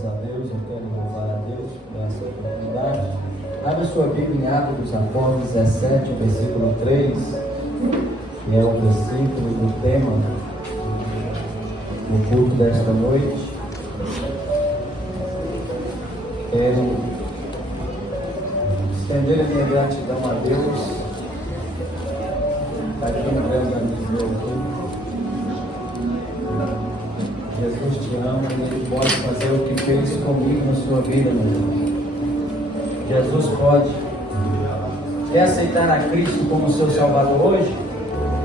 Glórias a Deus, eu quero louvar a Deus por essa oportunidade. Abra sua Bíblia em Atos dos Apóstolos 17, versículo 3, que é o versículo do tema do culto desta noite. Quero estender a minha gratidão a Deus. Está aqui um grande amigo meu aqui. Jesus te ama e Ele pode fazer o que fez comigo na sua vida, meu irmão. Jesus pode. Quer aceitar a Cristo como seu Salvador hoje?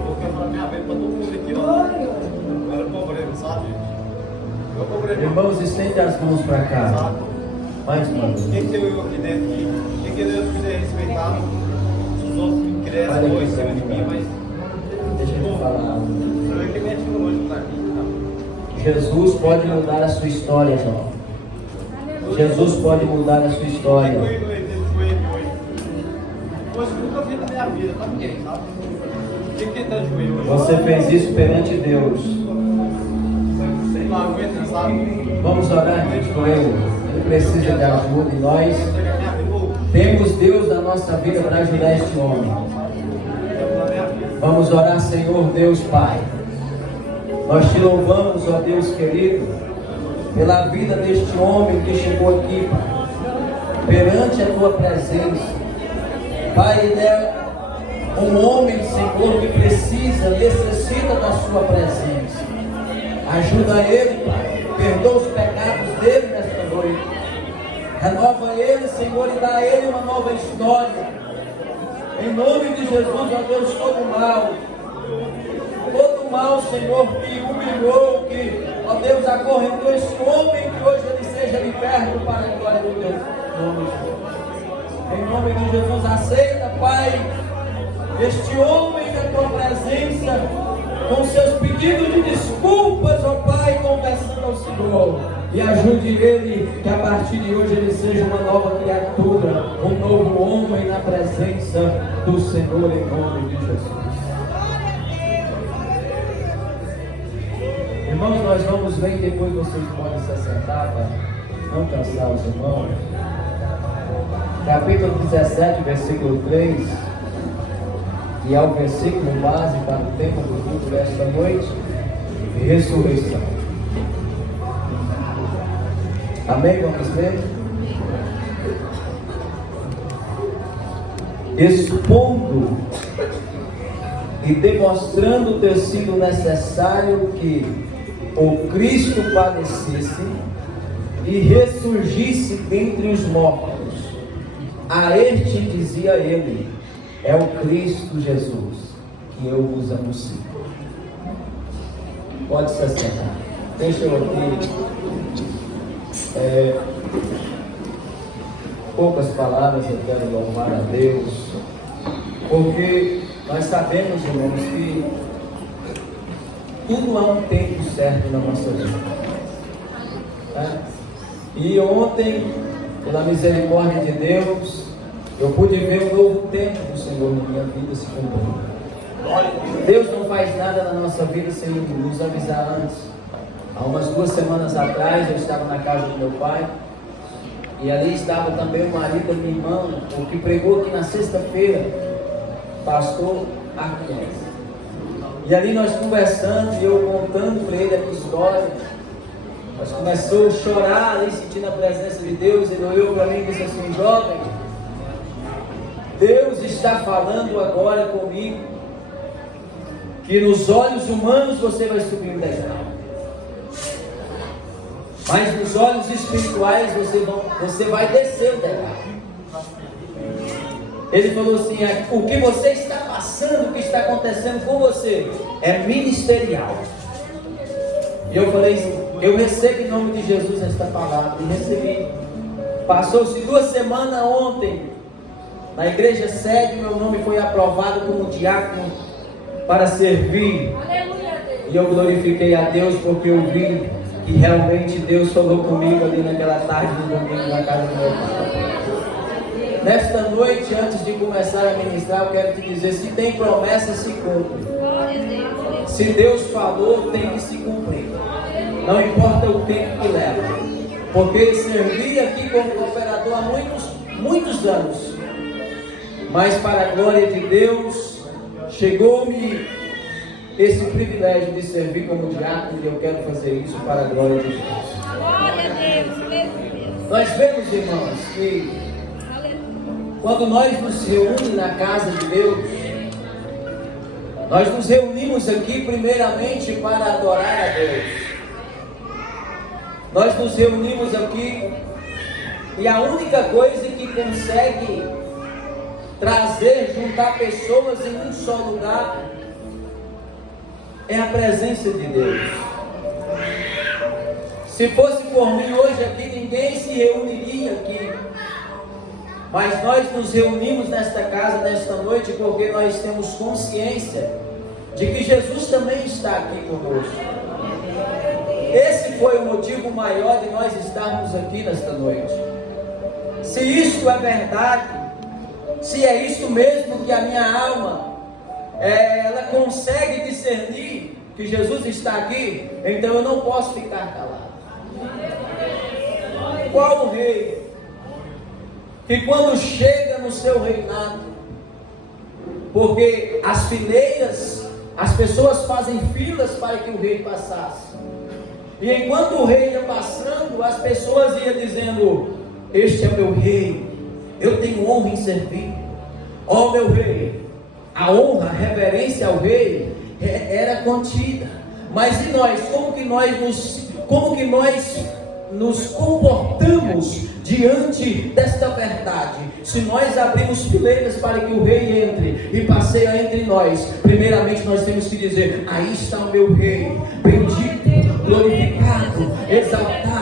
Vou quebrar minha vida para todo mundo aqui, ó. Eu era pobreza, sabe? Eu pobreza. Irmãos, estende as mãos para cá. Mais uma vez. Quem tem eu aqui dentro aqui? Quem que Deus quiser respeitar? Os outros que crescem dois em cima de mim, mas. Deixa eu te falar. Eu que mete no olho para aqui. Jesus pode mudar a sua história, João. Jesus pode mudar a sua história. Hoje nunca vi na minha vida, tá ninguém, sabe? Quem que tá de joelho hoje? Você fez isso perante Deus. Sei lá, aguenta, sabe? Vamos orar junto com Ele. Ele precisa de ajuda e nós temos Deus na nossa vida para ajudar este homem. Vamos orar, Senhor Deus Pai. Nós te louvamos, ó Deus querido, pela vida deste homem que chegou aqui, Pai, perante a tua presença. Pai, ele é um homem, Senhor, que precisa, necessita da sua presença. Ajuda ele, Pai, perdoa os pecados dele nesta noite. Renova ele, Senhor, e dá a ele uma nova história. Em nome de Jesus, ó Deus, todo mal, Senhor, que humilhou, que, ó Deus, acorrentou esse homem, que hoje ele seja liberto para a glória do teu nome, Jesus. Em nome de Jesus, aceita, Pai, este homem na tua presença, com seus pedidos de desculpas, ó Pai, confessando ao Senhor. E ajude ele, que a partir de hoje ele seja uma nova criatura, um novo homem na presença do Senhor, em nome de Jesus. Irmãos, nós vamos ver e depois vocês podem se assentar para não cansar os irmãos. Capítulo 17, versículo 3, que é o versículo base para o tema do culto desta noite, ressurreição. Amém? Vamos ler? Expondo e demonstrando ter sido necessário que o Cristo padecesse e ressurgisse dentre os mortos. A este dizia ele: é o Cristo Jesus que eu vos anuncio. Pode se assentar. Deixa eu aqui poucas palavras. Eu quero louvar a Deus, porque nós sabemos, irmãos, que tudo há um tempo certo na nossa vida. E ontem, pela misericórdia de Deus, eu pude ver um novo tempo do Senhor na minha vida se cumprir. Deus não faz nada na nossa vida sem nos avisar antes. Há umas 2 semanas atrás, eu estava na casa do meu pai, e ali estava também o marido da minha irmã, o que pregou aqui na sexta-feira, pastor Arqueles. E ali nós conversando, e eu contando para ele a minha história. Nós começamos a chorar ali, sentindo a presença de Deus. Ele olhou para mim e disse assim: jovem, Deus está falando agora comigo, que nos olhos humanos você vai subir o degrau, mas nos olhos espirituais você vai descer o degrau. Ele falou assim: o que você está passando, o que está acontecendo com você é ministerial. E eu falei: eu recebo em nome de Jesus esta palavra. E recebi. Passou-se 2 semanas ontem, na igreja sede, meu nome foi aprovado como diácono para servir. E eu glorifiquei a Deus, porque eu vi que realmente Deus falou comigo ali naquela tarde do domingo na casa do meu pai. Nesta noite, antes de começar a ministrar, eu quero te dizer: se tem promessa, se cumpre. Se Deus falou, tem que se cumprir. Não importa o tempo que leva. porque servi aqui como cooperador há muitos anos. Mas para a glória de Deus, chegou-me esse privilégio de servir como diácono, e eu quero fazer isso para a glória de Deus. Glória a Deus, Deus. Nós vemos, irmãos, que quando nós nos reunimos na casa de Deus, nós nos reunimos aqui primeiramente para adorar a Deus. Nós nos reunimos aqui e a única coisa que consegue juntar pessoas em um só lugar é a presença de Deus. Se fosse por mim hoje aqui, ninguém se reuniria aqui. Mas nós nos reunimos nesta casa, nesta noite, porque nós temos consciência de que Jesus também está aqui conosco. Esse foi o motivo maior de nós estarmos aqui nesta noite. Se isto é verdade, se é isso mesmo que a minha alma ela consegue discernir que Jesus está aqui, então eu não posso ficar calado. Qual o rei que quando chega no seu reinado, porque as fileiras, as pessoas fazem filas para que o rei passasse, e enquanto o rei ia passando, as pessoas iam dizendo: este é meu rei, eu tenho honra em servir. Ó meu rei. A honra, a reverência ao rei era contida. Mas e nós? Como que nós nos comportamos diante desta verdade? Se nós abrimos fileiras para que o rei entre e passeia entre nós, primeiramente nós temos que dizer: aí está o meu rei, bendito, glorificado, exaltado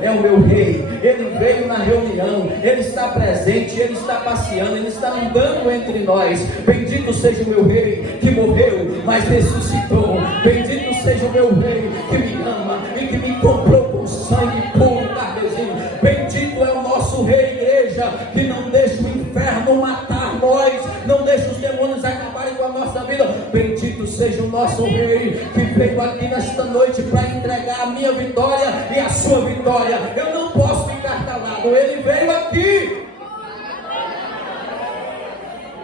é o meu rei. Ele veio na reunião, ele está presente, ele está passeando, ele está andando entre nós. Bendito seja o meu rei que morreu, mas ressuscitou. Bendito seja o meu rei que me ama e que me comprou com sangue puro carmesim. Bendito é o nosso rei, igreja, que não deixa o inferno matar nós, não deixa os demônios acabarem com a nossa vida. Bendito seja o nosso rei, que veio aqui nesta noite para entregar a minha vitória e a sua vitória. Eu não posso ficar calado, ele veio aqui.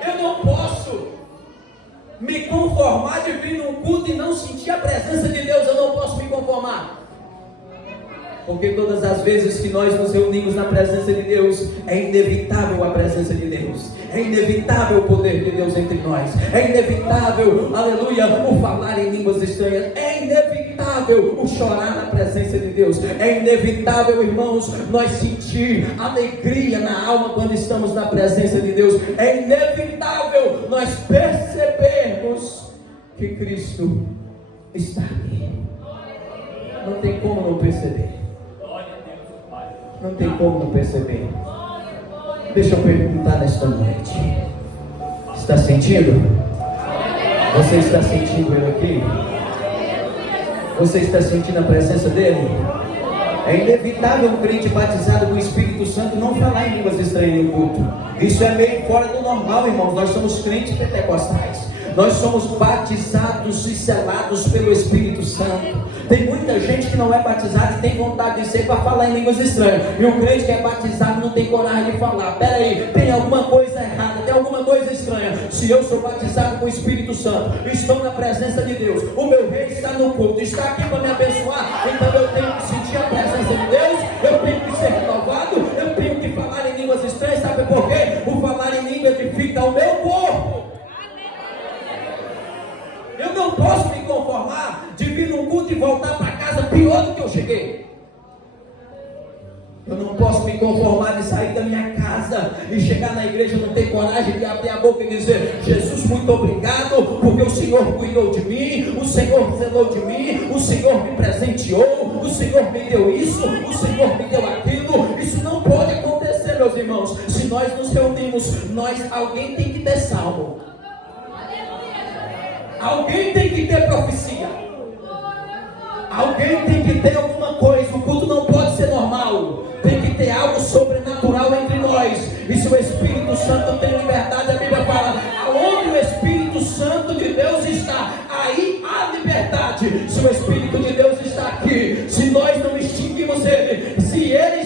Eu não posso me conformar de vir num culto e não sentir a presença de Deus. Eu não posso me conformar, porque todas as vezes que nós nos reunimos na presença de Deus, é inevitável a presença de Deus, é inevitável o poder de Deus entre nós, é inevitável, aleluia, o falar em línguas estranhas, é inevitável o chorar na presença de Deus, é inevitável, irmãos, nós sentir alegria na alma quando estamos na presença de Deus, é inevitável nós percebermos que Cristo está aqui. Não tem como não perceber. Não tem como não perceber. Deixa eu perguntar nesta noite: está sentindo? Você está sentindo Ele aqui? Você está sentindo a presença dEle? É inevitável um crente batizado com o Espírito Santo não falar em línguas estranhas no culto. Isso é meio fora do normal, irmãos. Nós somos crentes pentecostais. Nós somos batizados e selados pelo Espírito Santo. Tem muita gente que não é batizada e tem vontade de ser para falar em línguas estranhas. E o crente que é batizado não tem coragem de falar. Pera aí, tem alguma coisa errada, tem alguma coisa estranha. Se eu sou batizado com o Espírito Santo, estou na presença de Deus, o meu rei está no culto, está aqui para me abençoar, então eu tenho que sentir a presença de Deus, eu tenho que ser renovado, eu tenho que falar em línguas estranhas. Sabe por quê? O falar em língua edifica o meu corpo. Eu não posso me conformar de vir num culto e voltar para casa pior do que eu cheguei. Eu não posso me conformar de sair da minha casa e chegar na igreja e não ter coragem de abrir a boca e dizer: Jesus, muito obrigado, porque o Senhor cuidou de mim, o Senhor zelou de mim, o Senhor me presenteou, o Senhor me deu isso, o Senhor me deu aquilo. Isso não pode acontecer, meus irmãos. Se nós nos reunimos, alguém tem que ter salmo. Alguém tem que ter profecia. Alguém tem que ter alguma coisa. O culto não pode ser normal. Tem que ter algo sobrenatural entre nós. E se o Espírito Santo tem liberdade, a Bíblia fala: aonde o Espírito Santo de Deus está, aí há liberdade. Se o Espírito de Deus está aqui, se nós não extinguimos Ele, se Ele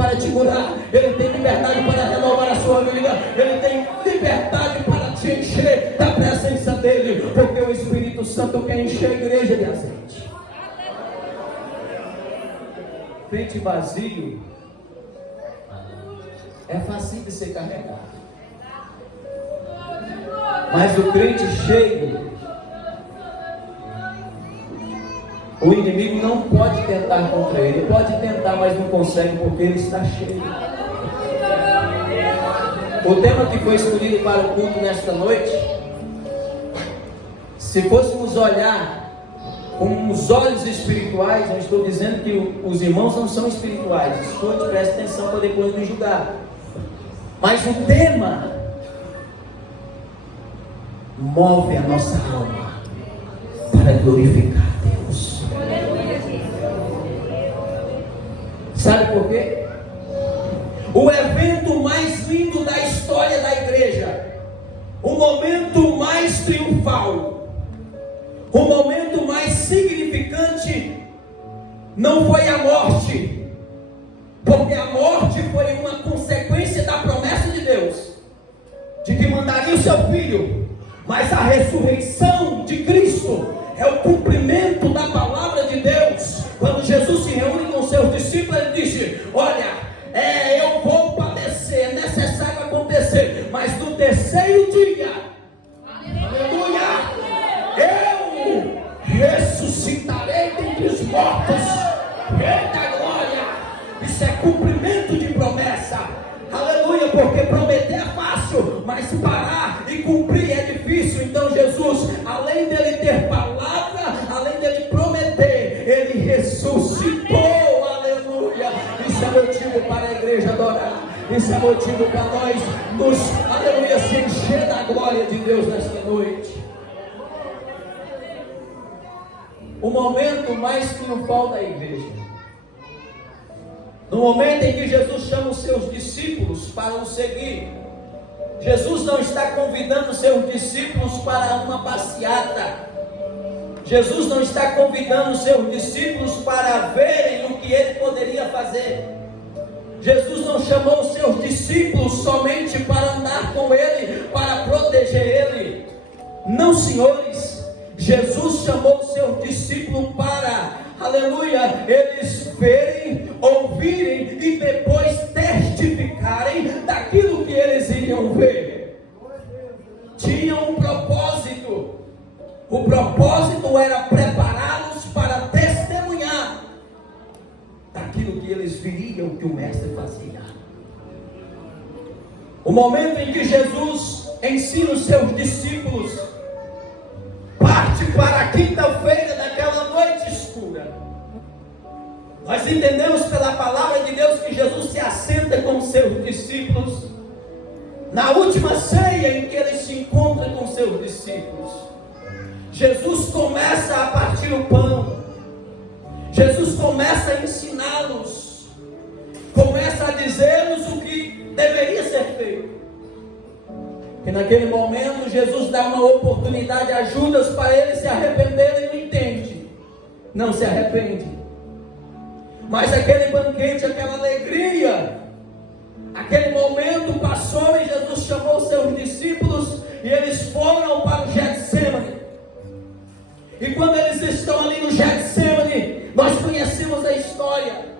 para te curar, Ele tem liberdade para renovar a sua vida, Ele tem liberdade para te encher da presença dEle, porque o Espírito Santo quer encher a igreja de azeite. Crente vazio é fácil de ser carregado, mas o crente cheio, o inimigo não pode tentar contra ele. Pode tentar, mas não consegue, porque ele está cheio. O tema que foi escolhido para o culto nesta noite, se fôssemos olhar com os olhos espirituais, não estou dizendo que os irmãos não são espirituais, escute, preste atenção para depois me julgar, mas o tema move a nossa alma para glorificar Deus. Sabe por quê? O evento mais lindo da história da igreja, o momento mais triunfal, o momento mais significante, não foi a morte, porque a morte foi uma consequência da promessa de Deus, de que mandaria o seu filho, mas a ressurreição de Cristo é o cumprimento da palavra de Deus. Quando Jesus se reúne com seus discípulos, ele disse: olha, eu vou padecer, é necessário acontecer, mas no terceiro dia, aleluia, eu ressuscitarei dentre os mortos. Eita glória! Isso é cumprimento de promessa, aleluia, porque prometer é fácil, mas parar e cumprir é difícil. Então Jesus, além dele ter palavra, além dele prometer, ele ressuscitou, aleluia. Isso é motivo para a igreja adorar, isso é motivo para nós nos, aleluia, se encher da glória de Deus nesta noite. O momento mais triunfal da igreja, no momento em que Jesus chama os seus discípulos para o seguir, Jesus não está convidando seus discípulos para uma passeata, Jesus não está convidando seus discípulos para verem o que ele poderia fazer. Jesus não chamou os seus discípulos somente para andar com ele, para proteger ele. Não, senhores, Jesus chamou os seus discípulos para, aleluia, eles verem, ouvirem e depois testificarem daquilo que eles iriam ver. Tinha um propósito. O propósito era prepará-los para testemunhar daquilo que eles viriam que o mestre fazia. O momento em que Jesus ensina os seus discípulos parte para a quinta-feira daquela noite escura. Nós entendemos pela palavra de Deus que Jesus se assenta com os seus discípulos na última ceia em que ele se encontra com os seus discípulos. Jesus começa a partir o pão, Jesus começa a ensiná-los, começa a dizer-nos o que deveria ser feito. E naquele momento Jesus dá uma oportunidade a Judas para ele se arrepender. Ele não entende, não se arrepende. Mas aquele banquete, aquela alegria, aquele momento passou e Jesus chamou os seus discípulos e eles foram para o Getsemane. E quando eles estão ali no Getsemane, nós conhecemos a história.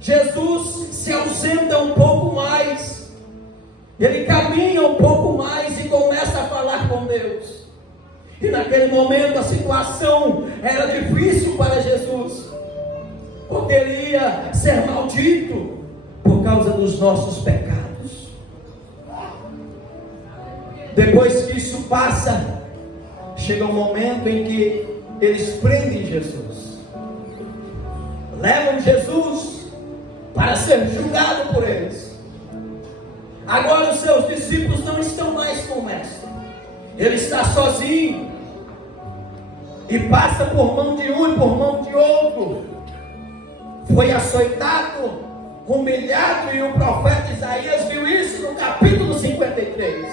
Jesus se ausenta um pouco mais, ele caminha um pouco mais e começa a falar com Deus. E naquele momento a situação era difícil para Jesus, porque ele ia ser maldito por causa dos nossos pecados. Depois que isso passa, chega um momento em que eles prendem Jesus, levam Jesus para ser julgado por eles. Agora os seus discípulos não estão mais com o mestre, ele está sozinho e passa por mão de um e por mão de outro. Foi açoitado, humilhado, e o profeta Isaías viu isso no capítulo 53.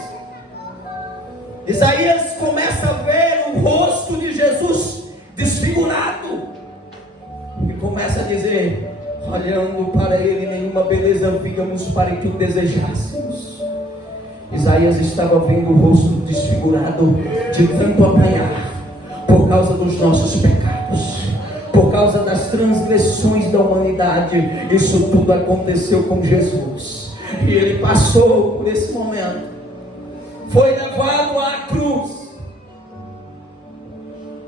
Isaías começa a ver o rosto de Jesus desfigurado e começa a dizer: olhando para ele, nenhuma beleza víamos para que o desejássemos. Isaías estava vendo o rosto desfigurado de tanto apanhar, por causa dos nossos pecados, por causa das transgressões da humanidade. Isso tudo aconteceu com Jesus, e ele passou por esse momento, foi levado à cruz.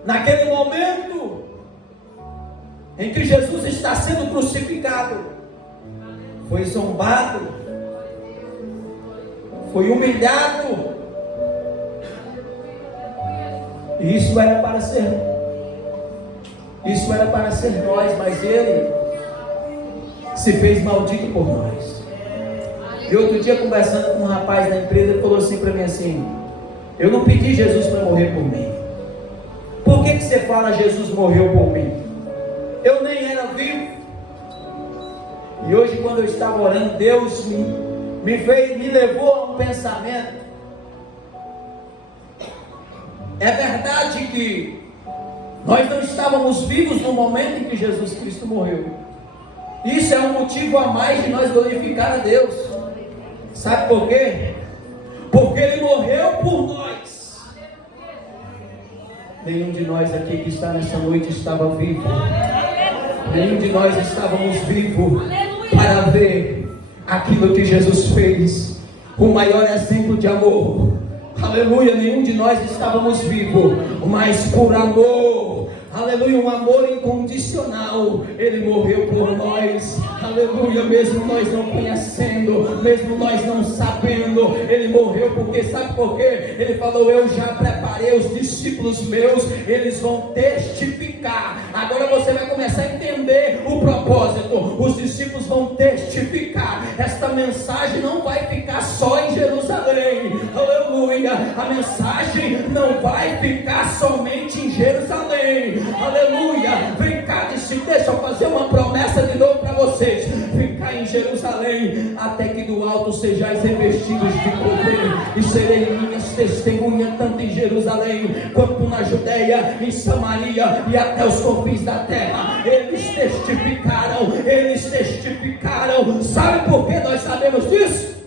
Naquele momento em que Jesus está sendo crucificado, foi zombado, foi humilhado, e isso era para ser nós, mas ele se fez maldito por nós. E outro dia, conversando com um rapaz da empresa, ele falou assim para mim assim: eu não pedi Jesus para morrer por mim. Por que você fala Jesus morreu por mim? Eu nem era vivo. E hoje, quando eu estava orando, Deus me levou a um pensamento. É verdade que nós não estávamos vivos no momento em que Jesus Cristo morreu. Isso é um motivo a mais de nós glorificar a Deus. Sabe por quê? Porque Ele morreu por nós. Nenhum de nós aqui que está nessa noite estava vivo. Nenhum de nós estávamos vivos para ver aquilo que Jesus fez, o maior exemplo de amor. Aleluia, nenhum de nós estávamos vivos, mas por amor, aleluia, um amor incondicional, Ele morreu por nós. Aleluia, mesmo nós não conhecendo, mesmo nós não sabendo, Ele morreu. Porque sabe por quê? Ele falou: eu já preparei os discípulos meus, eles vão testificar. Agora você vai começar a entender o propósito. Os discípulos vão testificar. Esta mensagem não vai ficar só em Jerusalém. Aleluia, a mensagem não vai ficar somente em Jerusalém. Aleluia, vem cá, deixa eu fazer uma promessa de novo para vocês. Ficar em Jerusalém, até que do alto sejais revestidos de poder, e serei minhas testemunhas, tanto em Jerusalém, quanto na Judeia, em Samaria e até os confins da terra. Eles testificaram. Sabe por que nós sabemos disso?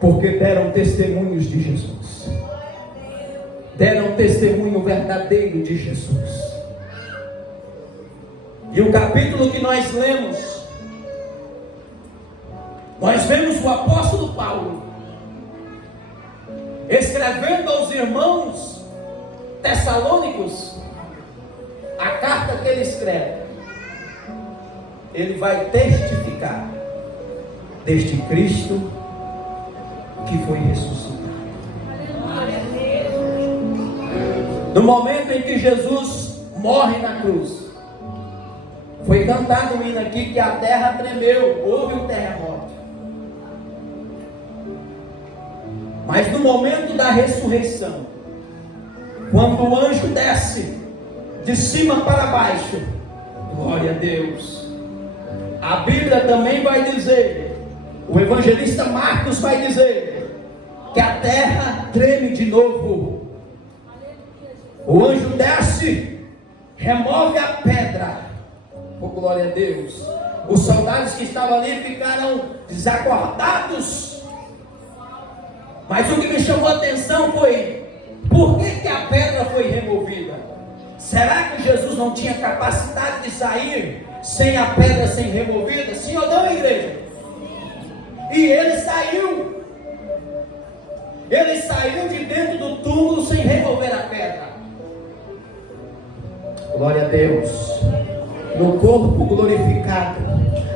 Porque deram testemunhos de Jesus, deram testemunho verdadeiro de Jesus. E o capítulo que nós lemos, nós vemos o apóstolo Paulo escrevendo aos irmãos tessalônicos. A carta que ele escreve, ele vai testificar deste Cristo que foi ressuscitado. No momento em que Jesus morre na cruz, foi cantado um hino aqui que a terra tremeu, houve um terremoto. Mas no momento da ressurreição, quando o anjo desce de cima para baixo, glória a Deus, a Bíblia também vai dizer, o evangelista Marcos vai dizer, que a terra treme de novo. O anjo desce, remove a pedra. Oh, glória a Deus. Os soldados que estavam ali ficaram desacordados. Mas o que me chamou a atenção foi: por que a pedra foi removida? Será que Jesus não tinha capacidade de sair sem a pedra ser removida? Sim ou não, igreja? E ele saiu. Ele saiu de dentro do túmulo sem remover a pedra. Glória a Deus. No corpo glorificado,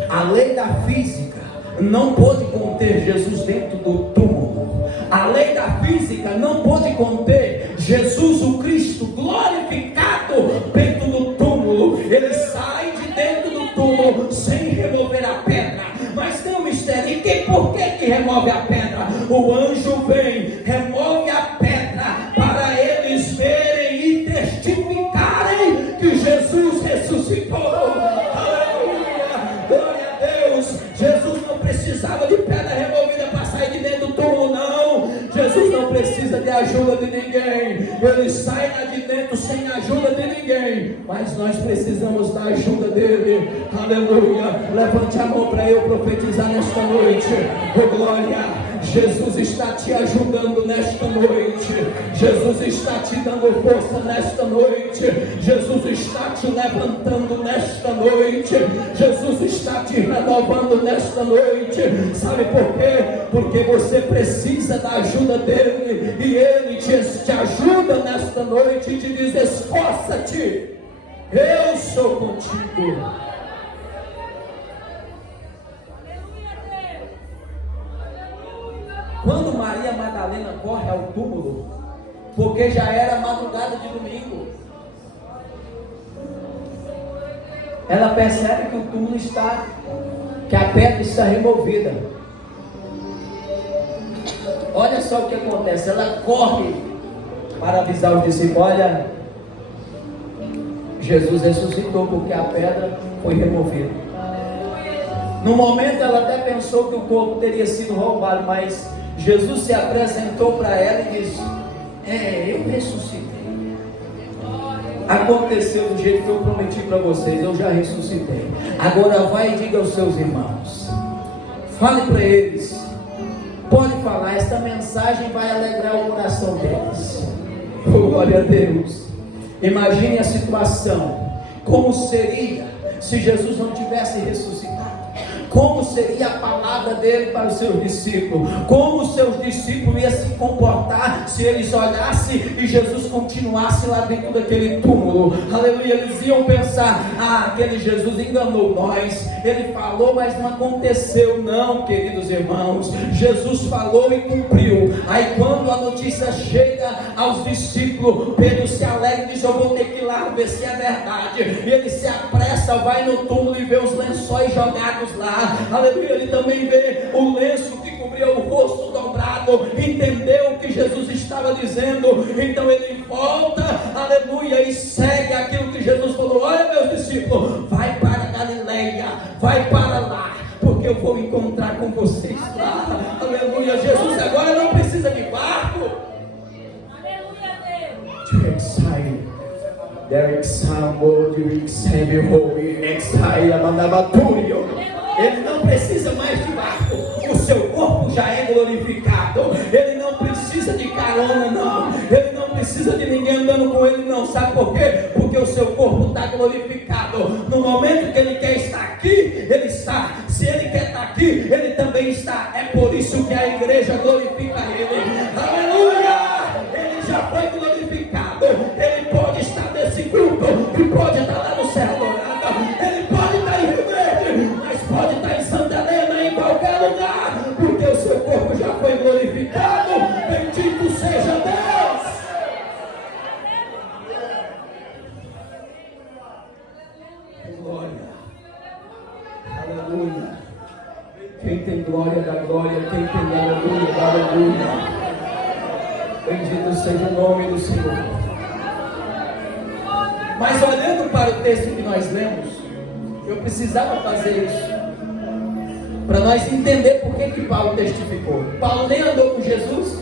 a lei da física não pôde conter Jesus dentro do túmulo. A lei da física não pôde conter Jesus, o Cristo glorificado, dentro do túmulo. Ele sai de dentro do túmulo sem remover a pedra. Mas tem um mistério. E por que remove a pedra? O anjo vem, remove a pedra para eles verem e testificarem que Jesus ressuscitou. Aleluia, glória a Deus. Jesus não precisava de pedra removida para sair de dentro do túmulo, não. Jesus não precisa de ajuda de ninguém. Ele sai lá de dentro sem ajuda de ninguém, mas nós precisamos da ajuda dele. Aleluia. Levante a mão para eu profetizar nesta noite. Oh glória. Jesus está te ajudando nesta noite. Jesus está te dando força nesta noite. Jesus está te levantando nesta noite. Jesus está te renovando nesta noite. Sabe por quê? Porque você precisa da ajuda dele. E ele te ajuda nesta noite e te diz: esforça-te, eu sou contigo. Quando Maria Madalena corre ao túmulo, porque já era madrugada de domingo, ela percebe que o túmulo está, que a pedra está removida. Olha só o que acontece, ela corre para avisar os discípulos: olha, Jesus ressuscitou porque a pedra foi removida. No momento ela até pensou que o corpo teria sido roubado, mas Jesus se apresentou para ela e disse: eu ressuscitei. Aconteceu do jeito que eu prometi para vocês, eu já ressuscitei. Agora vai e diga aos seus irmãos, fale para eles, pode falar, esta mensagem vai alegrar o coração deles. Oh, glória a Deus. Imagine a situação, como seria se Jesus não tivesse ressuscitado. Como seria a palavra dele para os seus discípulos? Como os seus discípulos iam se comportar se eles olhassem e Jesus continuasse lá dentro daquele túmulo? Aleluia, eles iam pensar: aquele Jesus enganou nós, ele falou, mas não aconteceu. Não, queridos irmãos, Jesus falou e cumpriu. Aí quando a notícia chega aos discípulos, Pedro se alegra e diz: eu vou ter que ir lá ver se é verdade. E ele se apressa, vai no túmulo e vê os lençóis jogados lá. Aleluia, ele também vê o lenço que cobria o rosto dobrado, entendeu o que Jesus estava dizendo, então ele volta, aleluia, e segue aquilo que Jesus falou: olha, meus discípulos, vai para Galileia, vai para lá, porque eu vou encontrar com vocês lá. Aleluia, Jesus agora não precisa de barco. Aleluia, Deus. There is some word you receive holy next high abandabaturio. Ele não precisa mais de barco. O seu corpo já é glorificado. Ele não precisa de carona, não. Ele não precisa de ninguém andando com ele, não. Sabe por quê? Porque o seu corpo está glorificado. No momento que ele quer estar aqui, ele está. Se ele quer estar aqui, ele também está. É por isso que a igreja glorifica ele. Aleluia! Ele já foi glorificado. Ele pode estar nesse grupo e pode estar lá no Serra Dourada. Ele pode estar em Rio Verde, mas pode estar em Santa Helena, em qualquer lugar, porque o seu corpo já foi glorificado. Bendito seja Deus. Glória. Aleluia. Quem tem glória da glória, quem tem aleluia da aleluia. Bendito seja o nome do Senhor. Mas olhando para o texto que nós lemos, eu precisava fazer isso para nós entender por que Paulo testificou. Paulo nem andou com Jesus.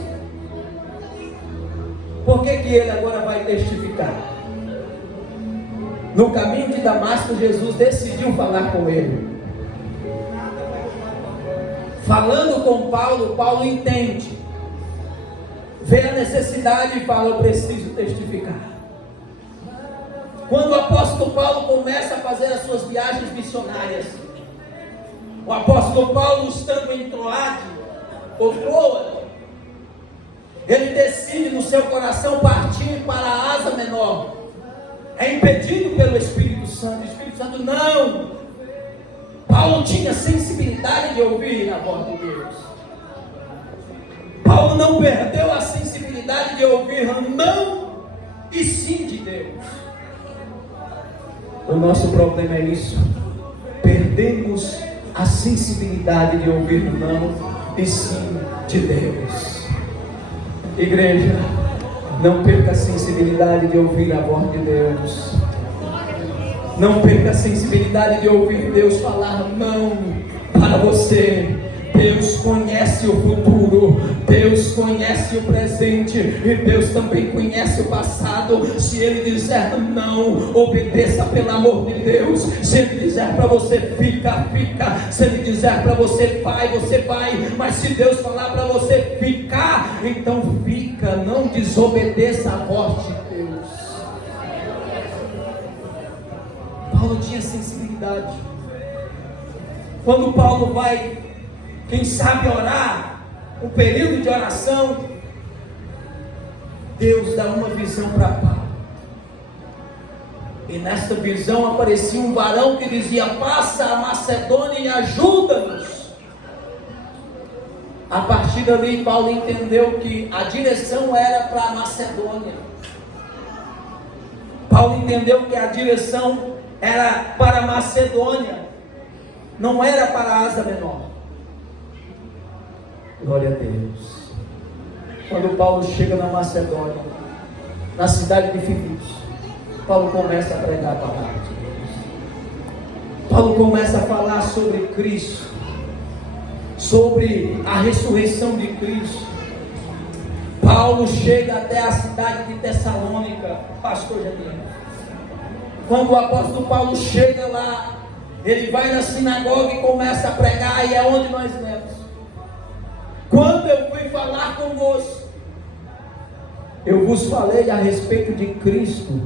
Por que ele agora vai testificar? No caminho de Damasco, Jesus decidiu falar com ele. Falando com Paulo, Paulo entende, vê a necessidade e fala: eu preciso testificar. Quando o apóstolo Paulo começa a fazer as suas viagens missionárias, o apóstolo Paulo, estando em Troade, ou Troa, ele decide no seu coração partir para a Ásia Menor. É impedido pelo Espírito Santo. O Espírito Santo não. Paulo tinha sensibilidade de ouvir a voz de Deus. Paulo não perdeu a sensibilidade de ouvir não e sim de Deus. O nosso problema é isso. Perdemos a sensibilidade de ouvir não e sim de Deus. Igreja, não perca a sensibilidade de ouvir a voz de Deus. Não perca a sensibilidade de ouvir Deus falar não para você. Deus conhece o futuro, Deus conhece o presente e Deus também conhece o passado. Se Ele disser não, obedeça pelo amor de Deus. Se Ele disser para você fica, fica. Se Ele disser para você vai, você vai. Mas se Deus falar para você ficar, então fica. Não desobedeça a voz de Deus. Paulo tinha sensibilidade. Quando Paulo vai, quem sabe, orar, um período de oração, Deus dá uma visão para Paulo. E nesta visão aparecia um varão que dizia: passa a Macedônia e ajuda-nos. A partir dali, Paulo entendeu que a direção era para a Macedônia. Paulo entendeu que a direção era para a Macedônia, não era para a Ásia Menor. Glória a Deus. Quando Paulo chega na Macedônia, na cidade de Filipos, Paulo começa a pregar a palavra de Deus. Paulo começa a falar sobre Cristo, sobre a ressurreição de Cristo. Paulo chega até a cidade de Tessalônica, pastor Janine. Quando o apóstolo Paulo chega lá, ele vai na sinagoga e começa a pregar, e é onde nós lemos: quando eu fui falar convosco, eu vos falei a respeito de Cristo,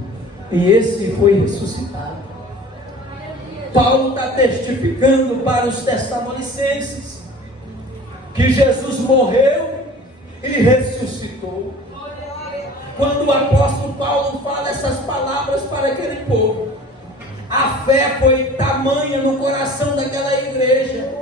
e esse foi ressuscitado. Paulo está testificando para os tessalonicenses que Jesus morreu e ressuscitou. Quando o apóstolo Paulo fala essas palavras para aquele povo, a fé foi tamanha no coração daquela igreja,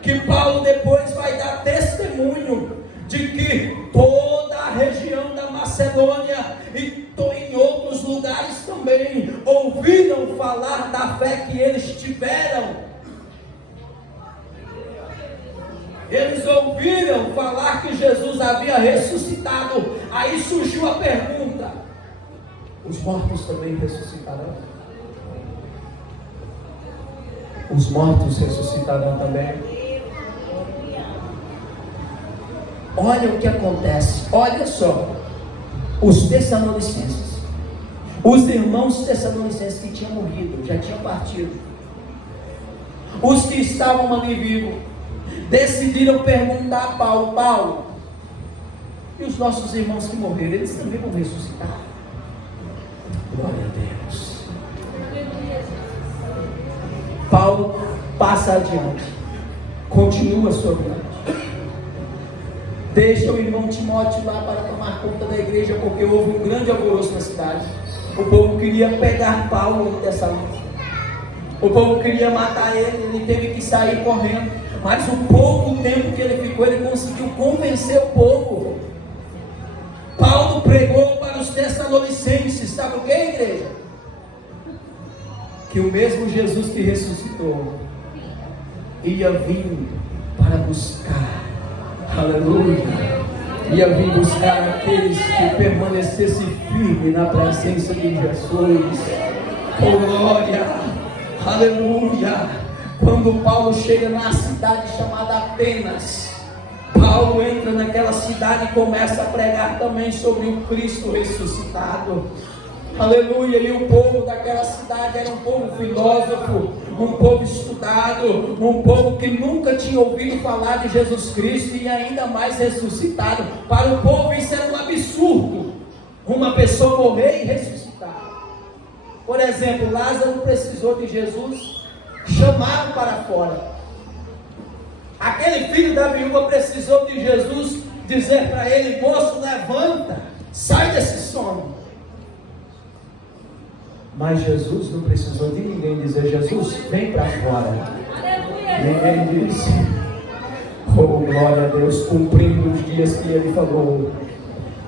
que Paulo depois vai dar testemunho de que toda a região da Macedônia e em outros lugares também ouviram falar da fé que eles tiveram. Eles ouviram falar que Jesus havia ressuscitado. Aí surgiu a pergunta: os mortos também ressuscitarão? Os mortos ressuscitarão também? Olha o que acontece, olha só. Os tessalonicenses, os irmãos tessalonicenses que tinham morrido, já tinham partido, os que estavam ali vivos, decidiram perguntar a Paulo: Paulo, e os nossos irmãos que morreram, eles também vão ressuscitar? Glória a Deus. Paulo passa adiante, continua a sua viagem, deixa o irmão Timóteo lá para tomar conta da igreja, porque houve um grande alvoroço na cidade. O povo queria pegar Paulo dessa luta, o povo queria matar ele, ele teve que sair correndo. Mas o pouco tempo que ele ficou, ele conseguiu convencer o povo. Paulo pregou para os tessalonicenses, sabe o que, igreja? Que o mesmo Jesus que ressuscitou ia vir para buscar, aleluia, ia vir buscar aqueles que permanecessem firmes na presença de Jesus. Oh, glória, aleluia. Quando Paulo chega na cidade chamada Atenas, Paulo entra naquela cidade e começa a pregar também sobre o Cristo ressuscitado. Aleluia. E o povo daquela cidade era um povo filósofo, um povo estudado, um povo que nunca tinha ouvido falar de Jesus Cristo e ainda mais ressuscitado. Para o povo isso era um absurdo, uma pessoa morrer e ressuscitar. Por exemplo, Lázaro precisou de Jesus, chamaram para fora. Aquele filho da viúva precisou de Jesus dizer para ele: moço, levanta, sai desse sono. Mas Jesus não precisou de ninguém dizer: Jesus, vem para fora. Ninguém disse. Oh, glória a Deus, cumprindo os dias que ele falou.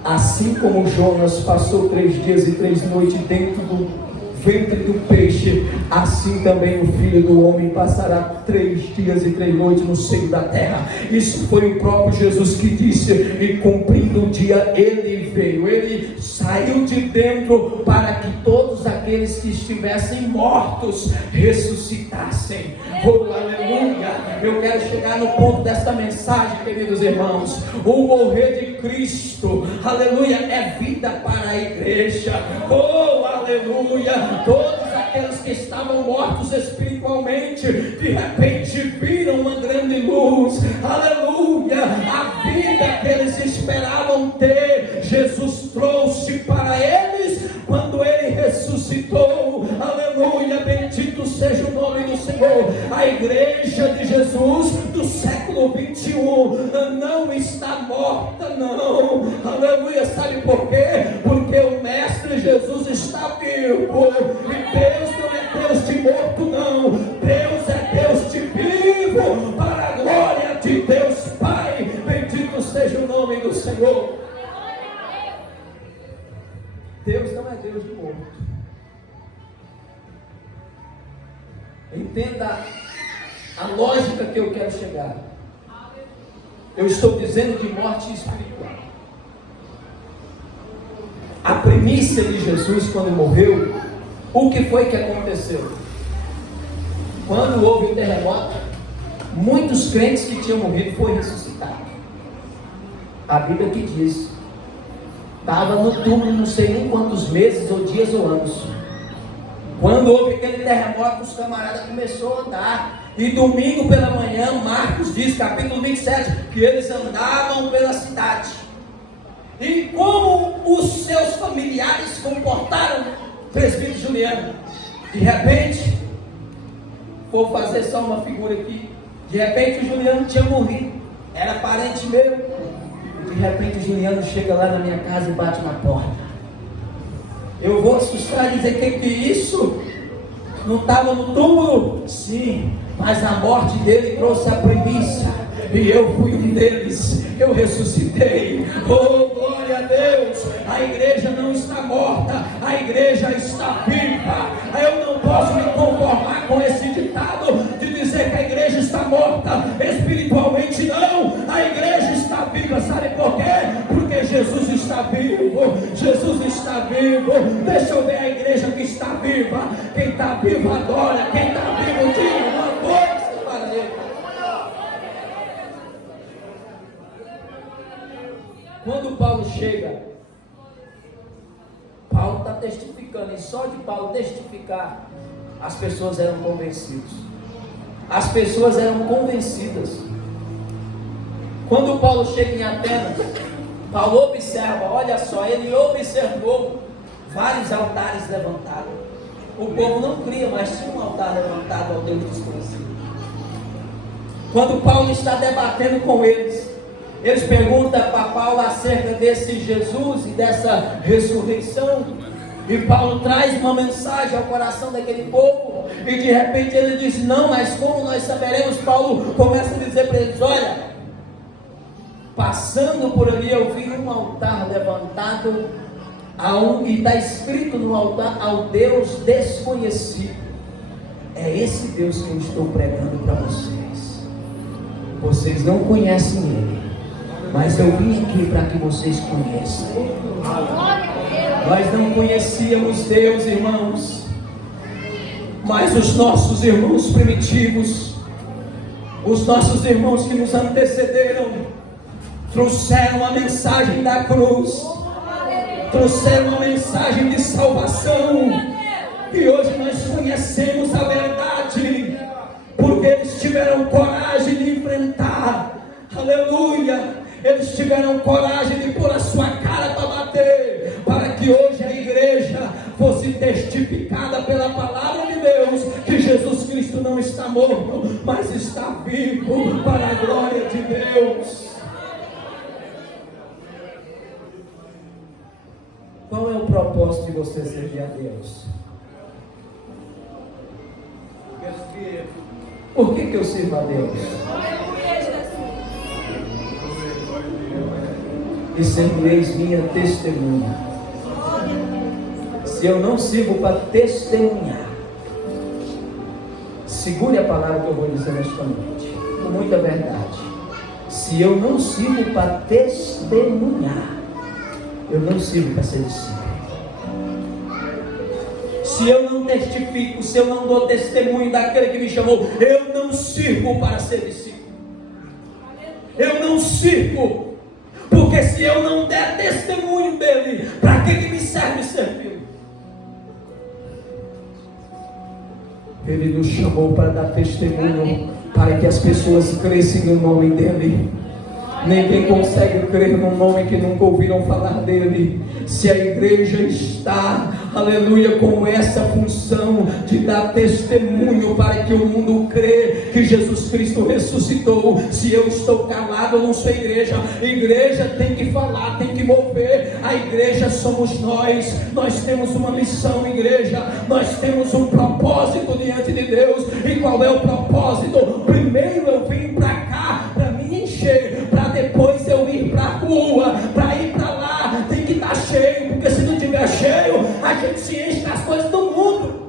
Assim como Jonas passou 3 dias e 3 noites dentro do ventre do peixe, assim também o Filho do Homem passará 3 dias e 3 noites no seio da terra. Isso foi o próprio Jesus que disse, e cumprindo o dia ele veio, ele saiu de dentro para que todos aqueles aqueles que estivessem mortos ressuscitassem. Oh, aleluia! Eu quero chegar no ponto desta mensagem, queridos irmãos. O morrer de Cristo, aleluia, é vida para a igreja. Oh, aleluia! Todos aqueles que estavam mortos espiritualmente, de repente viram uma grande luz. Aleluia! A vida que eles esperavam ter, Jesus trouxe para eles quando Ele ressuscitou. Aleluia! Bendito seja o nome do Senhor. A igreja de Jesus do século 21 não está morta, não. Aleluia! Sabe por quê? Porque o Mestre Jesus está vivo. E Deus não é Deus de morto, não. Deus é Deus de vivo, para a glória de Deus Pai. Bendito seja o nome do Senhor. Deus não é Deus de morto. Entenda a lógica que eu quero chegar. Eu estou dizendo de morte espiritual. A primícia de Jesus quando morreu, o que foi que aconteceu? Quando houve o terremoto, muitos crentes que tinham morrido foram ressuscitados. A Bíblia que diz, estava no túmulo não sei nem quantos meses, ou dias, ou anos. Quando houve aquele terremoto, os camaradas começaram a andar. E domingo pela manhã, Marcos diz, capítulo 27, que eles andavam pela cidade. E como os seus familiares se comportaram, presbítero Juliano? De repente, vou fazer só uma figura aqui. De repente o Juliano tinha morrido, era parente meu. De repente o Juliano chega lá na minha casa e bate na porta. Eu vou assustar e dizer, que é isso? Não estava no túmulo? Sim, mas a morte dele trouxe a primícia. E eu fui um deles, eu ressuscitei. Oh, glória a Deus! A igreja não está morta, a igreja está viva. Eu não posso me conformar com esse ditado de dizer que a igreja está morta. Espiritualmente não, a igreja está viva. Sabe por quê? Porque Jesus está vivo. Jesus está vivo. Deixa eu ver a igreja que está viva. Quem está vivo adora, quem está vivo diga uma coisa para ele. Quando Paulo chega, Paulo está testificando, e só de Paulo testificar, as pessoas eram convencidas. As pessoas eram convencidas. Quando Paulo chega em Atenas, Paulo observa, olha só, ele observou vários altares levantados. O povo não cria, mas tinha um altar levantado ao Deus desconhecido. Quando Paulo está debatendo com eles perguntam para Paulo acerca desse Jesus e dessa ressurreição. E Paulo traz uma mensagem ao coração daquele povo. E de repente ele diz, não, mas como nós saberemos? Paulo começa a dizer para eles, olha, passando por ali eu vi um altar levantado e está escrito no altar, ao Deus desconhecido. É esse Deus que eu estou pregando para vocês. Vocês não conhecem Ele, mas eu vim aqui para que vocês conheçam. Nós não conhecíamos Deus, irmãos, mas os nossos irmãos primitivos, os nossos irmãos que nos antecederam, trouxeram a mensagem da cruz, trouxeram a mensagem de salvação. E hoje nós conhecemos a verdade, porque eles tiveram coragem de enfrentar. Aleluia! Eles tiveram coragem de pôr a sua cara para bater, para que hoje a igreja fosse testificada pela palavra de Deus, que Jesus Cristo não está morto, mas está vivo, para a glória de Deus. Qual é o propósito de você servir a Deus? Por que eu sirvo a Deus? E sereis minha testemunha. Se eu não sirvo para testemunhar, segure a palavra que eu vou dizer nesta noite, com muita verdade. Se eu não sirvo para testemunhar, eu não sirvo para ser discípulo. Se eu não testifico, se eu não dou testemunho daquele que me chamou, eu não sirvo para ser discípulo. Eu não sirvo, porque se eu não der testemunho dele, para que me serve servir? Ele nos chamou para dar testemunho, para que as pessoas cresçam no nome dele. Ninguém consegue crer num nome que nunca ouviram falar dele. Se a igreja está, aleluia, com essa função de dar testemunho para que o mundo crê que Jesus Cristo ressuscitou. Se eu estou calado, eu não sou igreja. A igreja tem que falar, tem que mover. A igreja somos nós. Nós temos uma missão, igreja. Nós temos um propósito diante de Deus. E qual é o propósito? Primeiro eu vim para cá para me encher, para depois eu ir para a rua. Para ir para lá tem que estar cheio, porque se não tiver cheio, a gente se enche das coisas do mundo.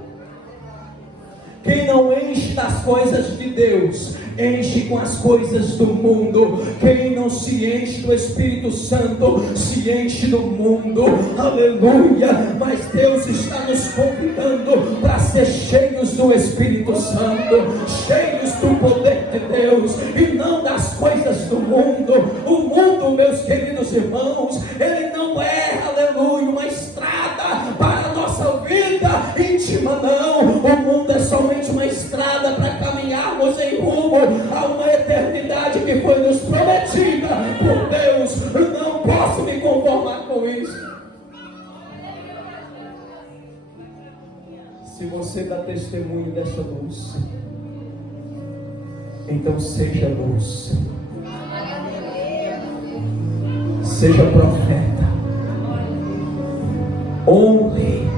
Quem não enche das coisas de Deus, enche com as coisas do mundo. Quem não se enche do Espírito Santo, se enche do mundo. Aleluia. Mas Deus está nos convidando para ser cheios do Espírito Santo, cheios do poder de Deus, e não das coisas do mundo. O mundo, meus queridos irmãos, ele não é, aleluia, uma estrada para a nossa vida íntima, não. O mundo é somente uma estrada para caminharmos em rumo a uma eternidade que foi nos prometida por Deus. Eu não posso me conformar com isso. Se você dá testemunho dessa luz, então seja luz, seja profeta, honre.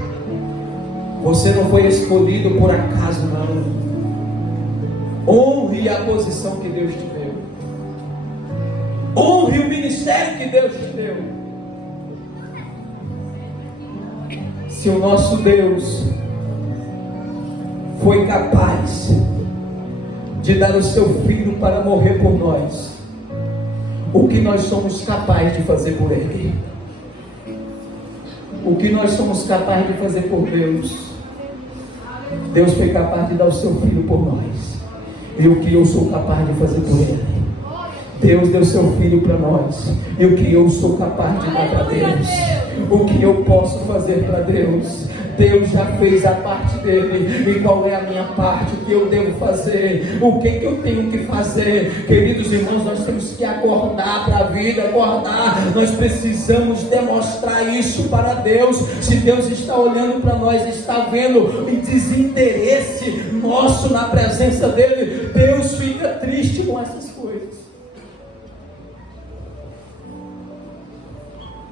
Você não foi escolhido por acaso, não. Honre a posição que Deus te deu. Honre o ministério que Deus te deu. Se o nosso Deus foi capaz de dar o seu filho para morrer por nós, o que nós somos capazes de fazer por Ele? O que nós somos capazes de fazer por Deus? Deus foi capaz de dar o seu filho por nós. E o que eu sou capaz de fazer por Ele? Deus deu seu filho para nós. E o que eu sou capaz de dar para Deus? O que eu posso fazer para Deus? Deus já fez a parte dele. E qual é a minha parte? O que eu devo fazer? O que eu tenho que fazer? Queridos irmãos, nós temos que acordar para a vida, acordar. Nós precisamos demonstrar isso para Deus. Se Deus está olhando para nós, está vendo o desinteresse nosso na presença dele, Deus fica triste com essas coisas.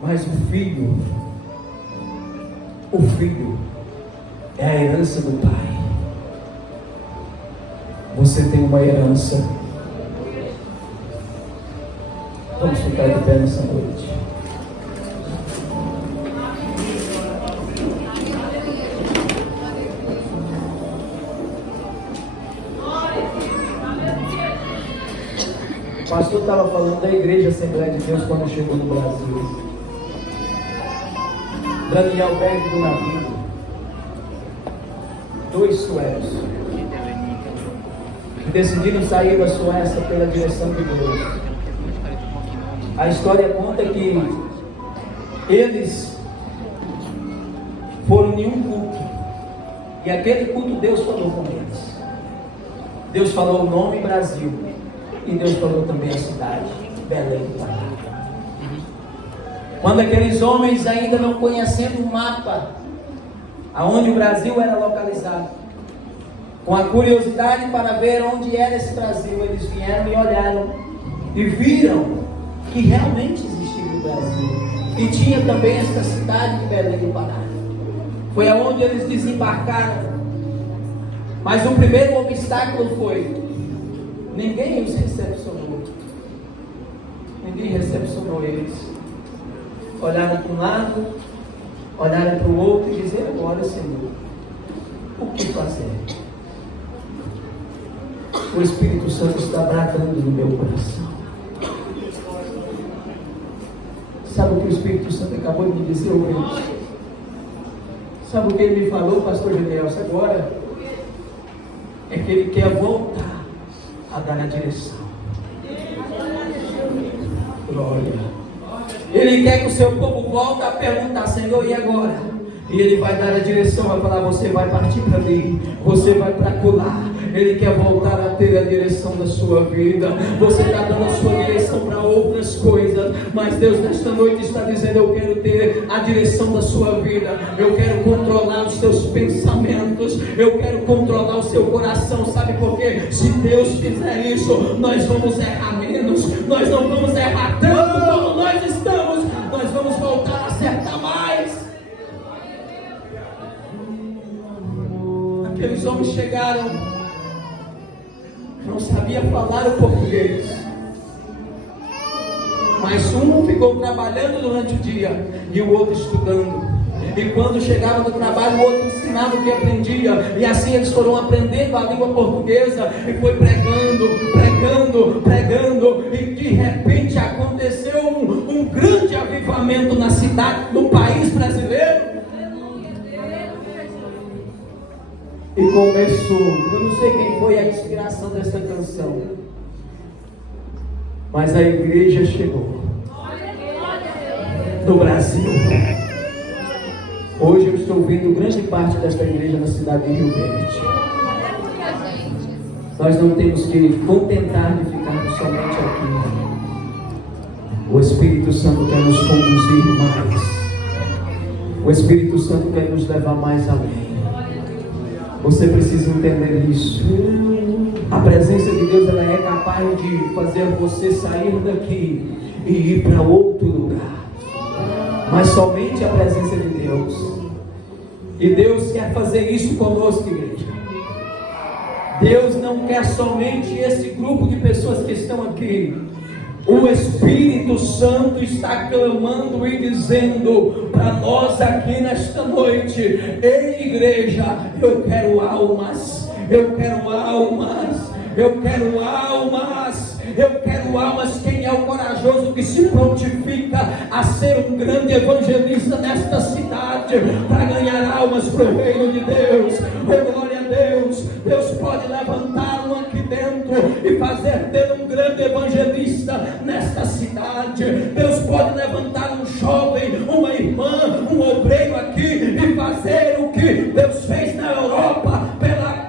Mas o filho é a herança do Pai. Você tem uma herança. Vamos ficar de pé nessa noite. O pastor estava falando da Igreja Assembleia de Deus quando chegou no Brasil. Daniel Berg do navio, 2 suecos que decidiram sair da Suécia pela direção de Deus. A história conta que eles foram em um culto, e aquele culto Deus falou com eles. Deus falou o nome Brasil, e Deus falou também a cidade, Belém do Pará. Quando aqueles homens, ainda não conhecendo o mapa aonde o Brasil era localizado, com a curiosidade para ver onde era esse Brasil, eles vieram e olharam e viram que realmente existia o Brasil, e tinha também esta cidade de Belém do Pará. Foi aonde eles desembarcaram. Mas o primeiro obstáculo foi: ninguém os recepcionou. Ninguém recepcionou eles. Olharam para um lado, olharam para o outro e dizeram: agora, Senhor, o que fazer? O Espírito Santo está bradando no meu coração. Sabe o que o Espírito Santo acabou de me dizer, ouvintes? Sabe o que ele me falou, pastor Gedeelson, agora? É que ele quer voltar a dar a direção. Glória. Ele quer que o seu povo volte a perguntar: Senhor, e agora? E ele vai dar a direção, vai falar: você vai partir para ali, você vai para colar. Ele quer voltar a ter a direção da sua vida. Você está dando a sua direção para outras coisas, mas Deus nesta noite está dizendo: eu quero ter a direção da sua vida. Eu quero controlar os seus pensamentos, eu quero controlar o seu coração. Sabe por quê? Se Deus fizer isso, nós vamos errar menos, nós não vamos errar tanto como nós estamos, nós vamos voltar a acertar mais. Aqueles homens chegaram, não sabia falar o português, mas um ficou trabalhando durante o dia e o outro estudando. E quando chegava do trabalho, o outro ensinava o que aprendia. E assim eles foram aprendendo a língua portuguesa. E foi pregando. E de repente aconteceu um grande avivamento na cidade, no país brasileiro. E começou, eu não sei quem foi a inspiração dessa canção, mas a igreja chegou no Brasil. Hoje eu estou vendo grande parte desta igreja na cidade de Rio Verde. Nós não temos que contentar de ficarmos somente aqui. O Espírito Santo quer nos conduzir mais. O Espírito Santo quer nos levar mais além. Você precisa entender isso. A presença de Deus, ela é capaz de fazer você sair daqui e ir para outro lugar, mas somente a presença de Deus. E Deus quer fazer isso conosco, igreja. Deus não quer somente esse grupo de pessoas que estão aqui. O Espírito Santo está clamando e dizendo para nós aqui nesta noite: ei, igreja, eu quero almas, eu quero almas, eu quero almas, eu quero almas. Quem é o corajoso que se prontifica a ser um grande evangelista nesta cidade para ganhar almas para o reino de Deus? Oh, glória a Deus. Deus pode levantar um aqui dentro e fazer dele um grande evangelista nesta cidade. Deus pode levantar um jovem, uma irmã, um obreiro aqui e fazer o que Deus fez na Europa,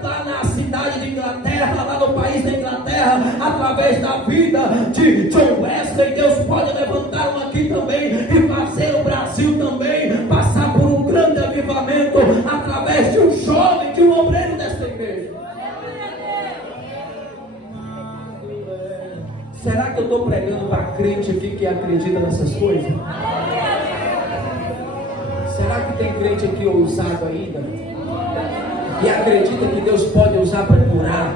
lá na cidade de Inglaterra, lá no país da Inglaterra, através da vida de John Wesley. Deus pode levantar um aqui também e fazer o Brasil também passar por um grande avivamento através de um jovem, de um obreiro desta igreja. Será que eu estou pregando para crente aqui que acredita nessas coisas? Será que tem crente aqui ousado ainda? E acredita que Deus pode usar para curar?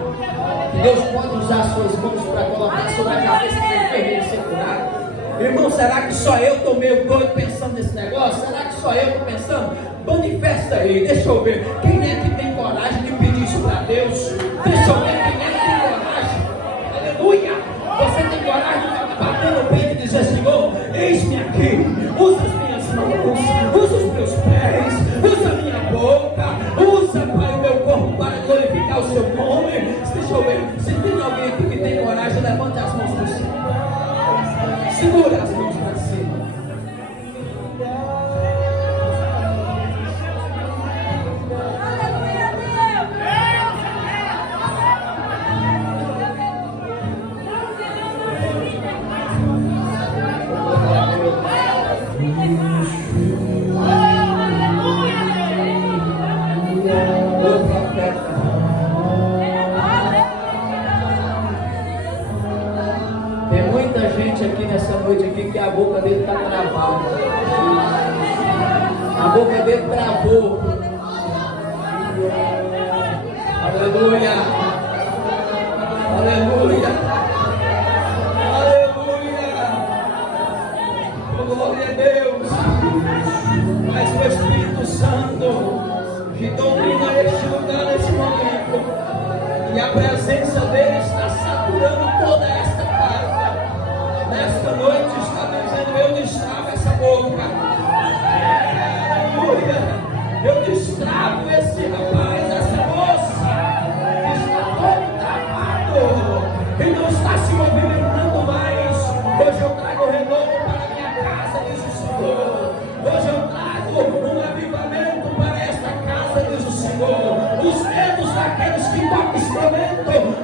Que Deus pode usar suas mãos para colocar sobre a cabeça do enfermeiro e ser curado? Irmão, será que só eu estou meio doido pensando nesse negócio? Será que só eu estou pensando? Manifesta aí, deixa eu ver. Quem é que tem coragem de pedir isso para Deus? Deixa eu ver quem é que tem coragem. Aleluia! Você tem coragem de bater no peito e dizer: Senhor, eis-me aqui, usa as minhas mãos, usa os meus pés, usa a minha boca, usa, Pai, o meu corpo para glorificar o seu nome. Deixa eu ver, se tem alguém aqui que tem coragem, levante as mãos para o céu, segura as mãos para cima. Tem muita gente aqui nessa noite aqui que a boca dele está travada. A boca dele travou. Aleluia. Aleluia. Aleluia. Glória a Deus. Mas o Espírito Santo que domina este lugar nesse momento, e a presença dele está saturando toda esta casa. Nesta noite está dizendo: eu destravo essa boca. Aleluia. Eu destravo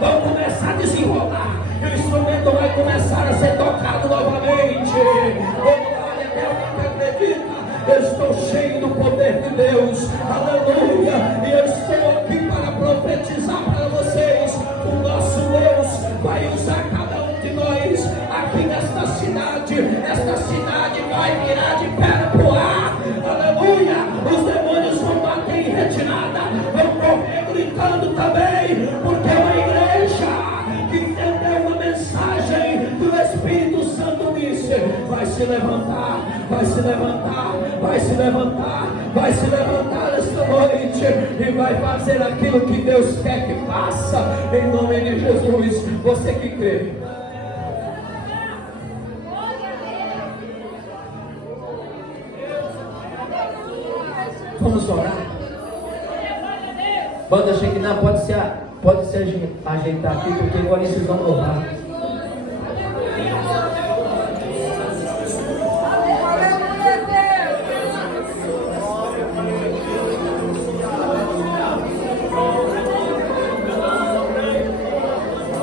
vão começar a desenrolar. E o instrumento vai começar a ser tocado novamente. Glória a Deus, que acredita. Eu estou cheio do poder de Deus. Aleluia. E eu estou aqui para profetizar para vocês. O nosso Deus vai usar cada um de nós aqui nesta cidade. Esta cidade vai virar de perna pro ar. Aleluia. Os demônios vão bater em retirada. Vão correr gritando também. Porque é uma igreja que entendeu uma mensagem do Espírito Santo disse: vai se levantar, vai se levantar, vai se levantar, vai se levantar esta noite e vai fazer aquilo que Deus quer que faça, em nome de Jesus. Você que crê, vamos orar. Banda Shekinah, pode se ajeitar aqui, porque agora vocês vão louvar.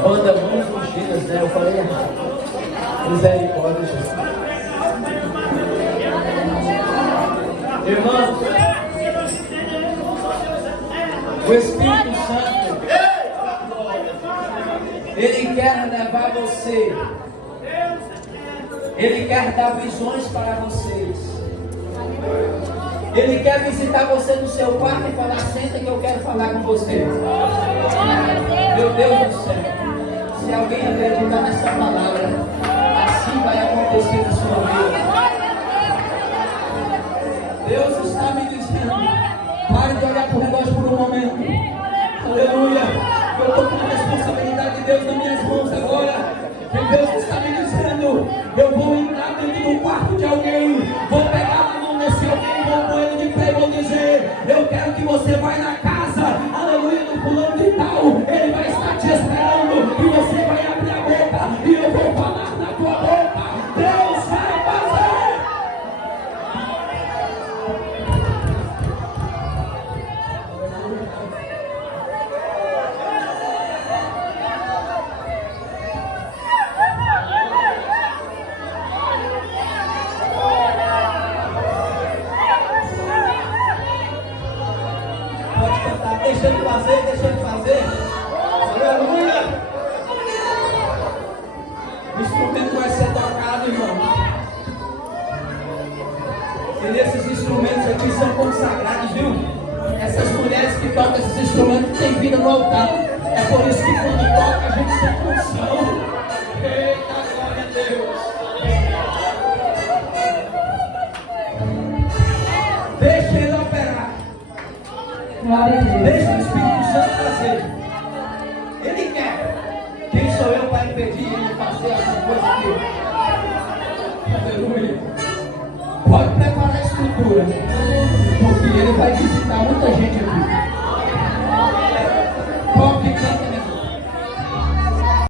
Banda mãos ungidas, né? Eu falei errado. Misericórdia, Jesus. Irmãos, o Espírito Santo, Ele quer levar você, Ele quer dar visões para vocês, Ele quer visitar você no seu quarto e falar: senta que eu quero falar com você. Meu Deus do céu, se alguém acreditar nessa palavra, assim vai acontecer na sua vida. Deus está me dizendo: pare de olhar por nós por um momento. Aleluia. Eu estou com a responsabilidade de Deus nas minhas mãos agora. E Deus está me dizendo: eu vou entrar dentro do quarto de alguém, vou pegar a mão desse alguém, vou pôr ele de pé e vou dizer: eu quero que você vá na casa, aleluia, do fulano de tal. Ele vai estar te esperando e você vai abrir a boca e eu vou falar na tua boca. Deus vai fazer. Pode cantar, deixa ele fazer, deixa ele fazer. Aleluia. O instrumento vai ser tocado, irmão. E esses instrumentos aqui são consagrados, viu? Essas mulheres que tocam esses instrumentos têm vida no altar. É por isso que quando toca a gente tem função. Eita, glória a Deus. Deixa ele operar. Deixa o Espírito Santo fazer. Ele quer. Quem sou eu para impedir ele fazer essa coisa aqui? Aleluia. Pode preparar a estrutura, porque ele vai visitar muita gente aqui.